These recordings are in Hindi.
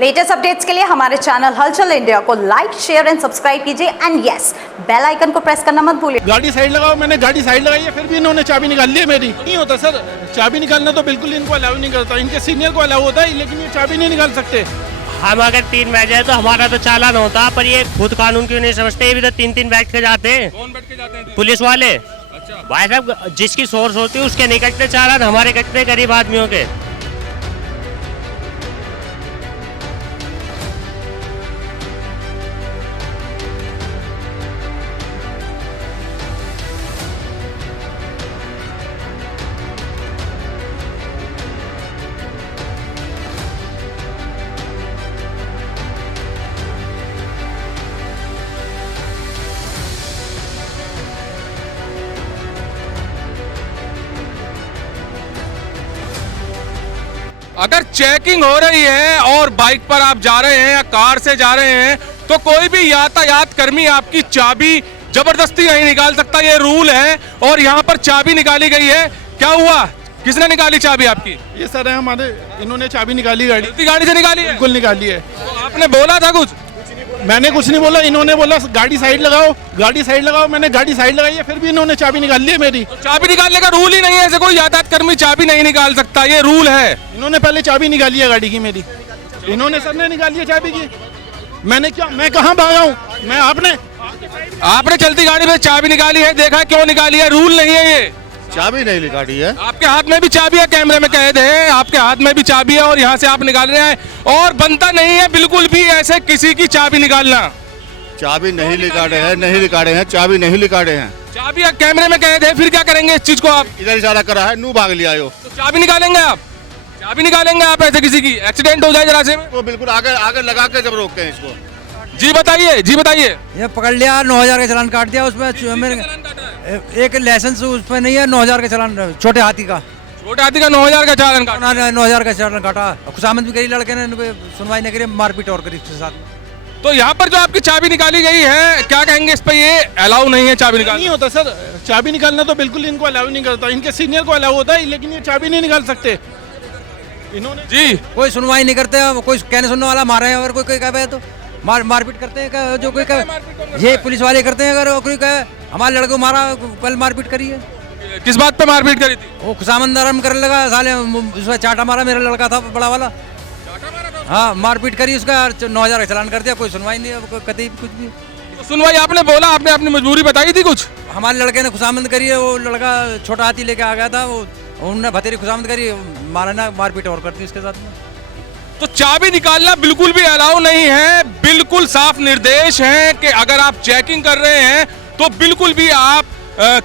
लेटेस्ट अपडेट्स के लिए हमारे चैनल हलचल इंडिया को लाइक, शेयर एंड सब्सक्राइब कीजिए एंड यस, बेल आइकन को प्रेस करना मत भूलिए। गाड़ी साइड लगाओ, मैंने गाड़ी साइड लगाई है, फिर भी इन्होंने चाबी निकाल ली है मेरी। नहीं होता सर, चाबी निकालना तो बिल्कुल इनको अलाउ नहीं करता, इनके सीनियर को अलाउ होता है, लेकिन ये चाबी नहीं निकाल सकते। हम अगर 3 बैठ जाए तो हमारा तो चालान होता, पर ये खुद कानून क्यों नहीं समझते? ये भी तो 3-3 बैठ के जाते हैं। कौन बैठ के जाते हैं? पुलिस वाले। अच्छा। भाई साहब, जिसकी सोर्स होती है उसके नहीं कटते चालान, हमारे कटते गरीब आदमियों के। अगर चेकिंग हो रही है और बाइक पर आप जा रहे हैं या कार से जा रहे हैं तो कोई भी यातायात कर्मी आपकी चाबी जबरदस्ती नहीं निकाल सकता, ये रूल है। और यहाँ पर चाबी निकाली गई है, क्या हुआ? किसने निकाली चाबी आपकी? ये सर है हमारे, इन्होंने चाबी निकाली, गाड़ी से निकाली है? बिल्कुल निकाली है। तो आपने बोला था कुछ? मैंने कुछ नहीं बोला, इन्होंने बोला गाड़ी साइड लगाओ, गाड़ी साइड लगाओ, मैंने गाड़ी साइड लगाई है, फिर भी इन्होंने चाबी निकाल ली है मेरी। तो चाबी निकालने का रूल ही नहीं है, ऐसे कोई यातायात कर्मी चाबी नहीं निकाल सकता, ये रूल है। इन्होंने पहले चाबी निकाली है गाड़ी की मेरी, इन्होंने सर ने निकाली है चाबी की। मैंने क्या, मैं कहाँ भागा हूँ? मैं आपने चलती गाड़ी में चाबी निकाली है, देखा क्यों निकाली है? रूल नहीं है ये। चाबी नहीं निकाली है। आपके हाथ में भी चाबी है, कैमरे में कैद है, आपके हाथ में भी चाबी है और यहाँ से आप निकाल रहे हैं। और बनता नहीं है बिल्कुल भी ऐसे किसी की चाबी निकालना। चाबी नहीं निकाले हैं, नहीं निकाले हैं, चाबी नहीं निकाले हैं। चाबी कैमरे में कैद है, फिर क्या करेंगे इस चीज को? आप इधर इशारा करा है, नू भाग लिया हो। तो चाबी निकालेंगे आप? चाबी निकालेंगे आप ऐसे किसी की? एक्सीडेंट हो जाए जरा से में। वो बिल्कुल आगे आगे लगा के जब रोकते हैं इसको। जी बताइए, जी बताइए। ये पकड़ लिया, 9,000 का चालान काट दिया उसमें। एक लाइसेंस उसमें नहीं है, 9,000 का चालान, छोटे हाथी का। छोटे हाथी का 9,000 का चालान काटा? 9,000 का चालान काटा। खुशामद भी करी, लड़के ने सुनवाई नहीं करी, मारपीट और करी उसके साथ। तो यहाँ पर जो आपकी चाबी निकाली गई है, क्या कहेंगे इस पे? ये अलाउ नहीं है चाबी निकालना? नहीं होता सर, चाबी निकालना तो बिल्कुल इनको अलाउ नहीं करता, इनके सीनियर को अलाउ होता है, लेकिन ये चाबी नहीं निकाल सकते इन्होंने। जी, कोई सुनवाई नहीं करते, कोई कहने सुनने वाला मारे हैं, अगर कोई कहे तो मारपीट करते हैं। जो कोई कहे, ये पुलिस वाले करते हैं, अगर कोई कहे हमारे लड़के को मारा, कल मारपीट करी है। किस बात पे मारपीट करी थी? वो खुशामद आराम करने लगा, साले उसमें चाटा मारा, मेरा लड़का था बड़ा वाला। हाँ, मारपीट करी, उसका 9,000 का चालान कर दिया, कोई सुनवाई नहीं है कभी कुछ भी। तो सुनवाई आपने बोला, आपने अपनी मजबूरी बताई थी कुछ? हमारे लड़के ने खुशामद करी है, वो लड़का छोटा हाथी लेके आ गया था, वो उन्होंने भतेरी खुशामद करी, मारना मारपीट और करती उसके साथ में। तो चाबी निकालना बिल्कुल भी अलाउ नहीं है, बिल्कुल साफ निर्देश है कि अगर आप चेकिंग कर रहे हैं तो बिल्कुल भी आप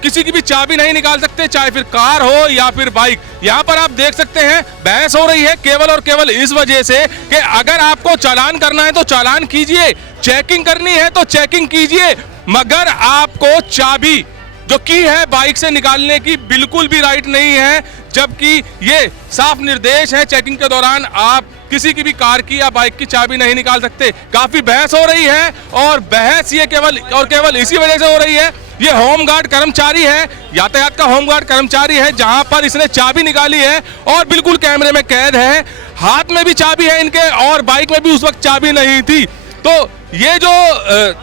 किसी की भी चाबी नहीं निकाल सकते, चाहे फिर कार हो या फिर बाइक। यहाँ पर आप देख सकते हैं बहस हो रही है केवल और केवल इस वजह से कि अगर आपको चालान करना है तो चालान कीजिए, चेकिंग करनी है तो चेकिंग कीजिए, मगर आपको चाबी जो की है बाइक से निकालने की बिल्कुल भी राइट नहीं है। जबकि ये साफ निर्देश है, चेकिंग के दौरान आप किसी की भी कार की या बाइक की चाबी नहीं निकाल सकते। काफी बहस हो रही है और बहस ये केवल और केवल इसी वजह से हो रही है, ये होमगार्ड कर्मचारी है, यातायात का होमगार्ड कर्मचारी है, जहां पर इसने चाबी निकाली है और बिल्कुल कैमरे में कैद है। हाथ में भी चाबी है इनके और बाइक में भी उस वक्त चाबी नहीं थी। तो ये जो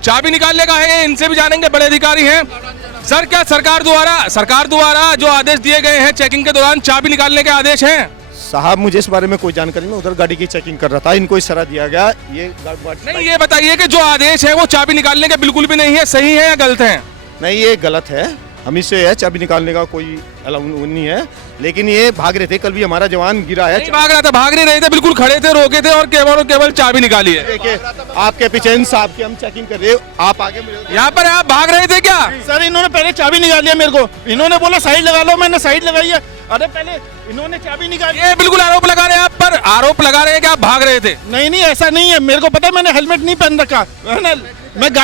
चाबी निकालने का है, इनसे भी जानेंगे, बड़े अधिकारी हैं। सर, क्या सरकार द्वारा जो आदेश दिए गए हैं चेकिंग के दौरान चाबी निकालने के आदेश हैं? साहब, मुझे इस बारे में कोई जानकारी नहीं, उधर गाड़ी की चेकिंग कर रहा था, इनको इशारा दिया गया। ये नहीं, ये बताइए कि जो आदेश है वो चाबी निकालने के बिल्कुल भी नहीं है, सही है या गलत है? नहीं, ये गलत है, हमी से है, चाबी निकालने का कोई अलाउ नहीं है। लेकिन ये भाग रहे थे, कल भी हमारा जवान गिरा है। नहीं भाग रहा था, भाग नहीं रहे थे, बिल्कुल खड़े थे, रोके थे और केवल चाबी निकाली है। देखिए, आपके पीछे इन साहब की हम चेकिंग कर रहे हैं, आप आगे। यहाँ पर आप भाग रहे थे क्या? सर, इन्होंने पहले चाबी निकाली है मेरे को, इन्होंने बोला साइड लगा लो, मैंने साइड लगाई है। अरे पहले इन्होंने चाबी निकाली। ये बिल्कुल आरोप लगा रहे हैं आप पर, आरोप लगा रहे हैं कि आप भाग रहे थे। नहीं, ऐसा नहीं है, मेरे को पता है, मैंने हेलमेट नहीं पहन रखा है ना, मैं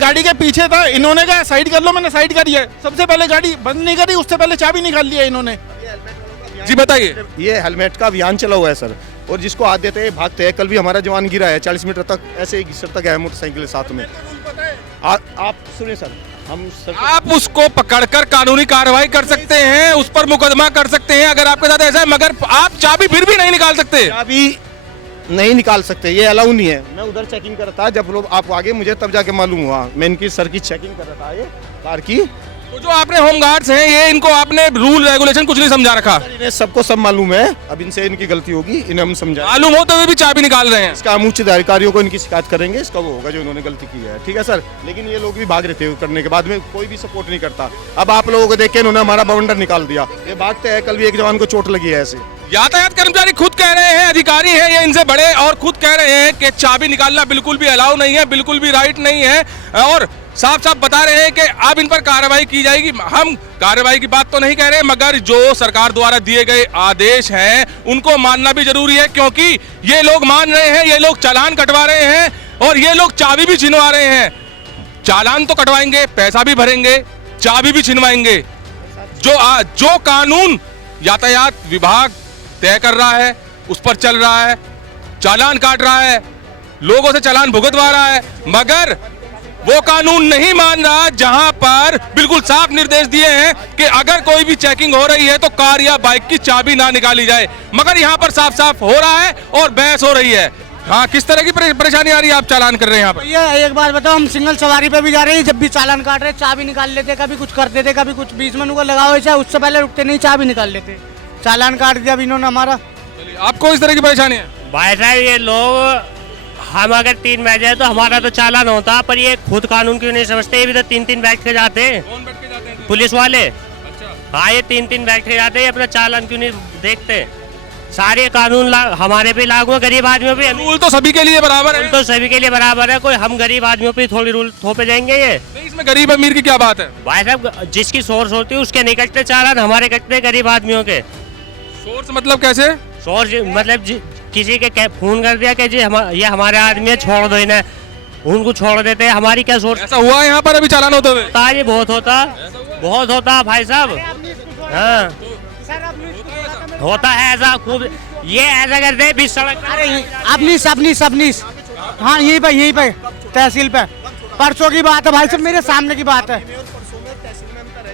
गाड़ी के पीछे था, इन्होंने कहा साइड कर लो, मैंने साइड करी है। सबसे पहले गाड़ी बंद नहीं करी, उससे पहले चाबी निकाल लिया इन्होंने। जी बताइए। ये हेलमेट का अभियान चला हुआ है सर, और जिसको हाथ देते हैं भागते हैं। कल भी हमारा जवान गिरा है, 40 मीटर तक ऐसे ही घिसटता गया है मोटरसाइकिल के साथ में। आप सुनिए सर, आप उसको पकड़कर कानूनी कार्रवाई कर सकते हैं, उस पर मुकदमा कर सकते हैं अगर आपके साथ ऐसा है, मगर आप चाबी फिर भी नहीं निकाल सकते। नहीं निकाल सकते, ये अलाउ नहीं है। मैं उधर चेकिंग कर रहा था, जब लोग आप आगे मुझे तब जाके मालूम हुआ। मैं इनकी सर की चेकिंग कर रहा था, ये कार की। तो जो आपने होमगार्ड्स हैं ये इनको आपने रूल रेगुलेशन कुछ नहीं समझा रखा? इन्हें सबको सब मालूम है, अब इनसे इनकी गलती होगी, इन्हें हम समझा। मालूम होते हुए भी चाबी निकाल रहे हैं। इसका हम उच्च अधिकारियों को इनकी शिकायत करेंगे, इसका वो होगा जो इन्होंने गलती की है, ठीक है सर। लेकिन ये लोग भी भाग रहे थे, करने के बाद में कोई भी सपोर्ट नहीं करता। अब आप लोगों को देख के इन्होंने हमारा बाउंडर निकाल दिया, ये भागते हैं। कल भी एक जवान को चोट लगी है ऐसे। यातायात कर्मचारी खुद कह रहे हैं, अधिकारी हैं ये इनसे बड़े, और खुद कह रहे हैं कि चाबी निकालना बिल्कुल भी अलाउ नहीं है, बिल्कुल भी राइट नहीं है, और साफ साफ बता रहे हैं कि अब इन पर कार्रवाई की जाएगी। हम कार्रवाई की बात तो नहीं कह रहे, मगर जो सरकार द्वारा दिए गए आदेश हैं उनको मानना भी जरूरी है, क्योंकि ये लोग मान रहे हैं, ये लोग चालान कटवा रहे हैं और ये लोग चाबी भी छिनवा रहे हैं। चालान तो कटवाएंगे, पैसा भी भरेंगे, चाबी भी छिनवाएंगे। जो कानून यातायात विभाग तय कर रहा है उस पर चल रहा है, चालान काट रहा है, लोगों से चालान भुगतवा रहा है, मगर वो कानून नहीं मान रहा जहां पर बिल्कुल साफ निर्देश दिए हैं कि अगर कोई भी चेकिंग हो रही है तो कार या बाइक की चाबी ना निकाली जाए, मगर यहां पर साफ साफ हो रहा है और बहस हो रही है। हाँ, किस तरह की परेशानी आ रही है? आप चालान कर रहे हैं यहाँ पर? भैया एक बात बताओ, हम सिंगल सवारी पे भी जा रहे हैं, जब भी चालान काट रहे चाबी निकाल लेते, कभी कुछ करते थे, कभी कुछ बीच में उनको लगाओ ऐसा, उससे पहले रुकते नहीं, चाबी निकाल लेते। चालान काट दिया अब इन्होंने हमारा। आपको इस तरह की परेशानी है? भाई साहब ये लोग, हम अगर 3 बैठ जाए तो हमारा तो चालान होता, पर ये खुद कानून क्यों नहीं समझते? ये भी तो 3-3 बैठ के जाते हैं। कौन बैठ के जाते हैं? पुलिस वाले। अच्छा। हाँ, ये 3-3 बैठ के जाते हैं, अपना चालान क्यों नहीं देखते? सारे कानून हमारे पे लागू है, गरीब आदमियों पे। रूल तो सभी के लिए बराबर है। तो सभी के लिए बराबर है, कोई हम गरीब आदमियों पे थोड़ी रूल थोपे जाएंगे? ये नहीं, इसमें गरीब अमीर की क्या बात है? भाई साहब, जिसकी सोर्स होती है उसके नहीं कटते चालान, हमारे कटते गरीब आदमियों के। सोर्स मतलब कैसे? सोर्स मतलब किसी के फोन कर दिया कि जी ये हमारे आदमी है, छोड़ दो इन्हें, उनको छोड़ देते हैं। हमारी क्या सोर्स? ऐसा हुआ है यहाँ पर अभी चालान होते हुए? ये बहुत होता भाई साहब। हाँ, होता है ऐसा खूब, ये ऐसा करते हैं 20 सड़क। अरे अपनी हाँ, यहीं पे तहसील पे परसों की बात है भाई साहब, मेरे सामने की बात है।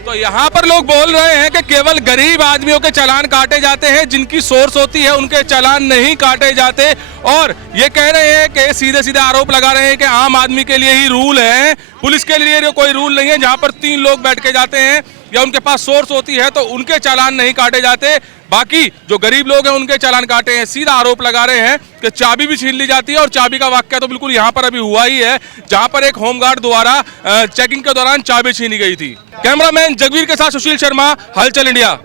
तो यहाँ पर लोग बोल रहे हैं कि केवल गरीब आदमियों के चालान काटे जाते हैं, जिनकी सोर्स होती है उनके चालान नहीं काटे जाते, और ये कह रहे हैं कि सीधे सीधे आरोप लगा रहे हैं कि आम आदमी के लिए ही रूल है, पुलिस के लिए कोई रूल नहीं है। जहाँ पर 3 लोग बैठ के जाते हैं या उनके पास सोर्स होती है तो उनके चालान नहीं काटे जाते, बाकी जो गरीब लोग हैं उनके चालान काटे हैं। सीधा आरोप लगा रहे हैं कि चाबी भी छीन ली जाती है, और चाबी का वाकया तो बिल्कुल यहाँ पर अभी हुआ ही है, जहाँ पर एक होमगार्ड द्वारा चेकिंग के दौरान चाबी छीनी गई थी। कैमरामैन जगवीर के साथ सुशील शर्मा, हलचल इंडिया।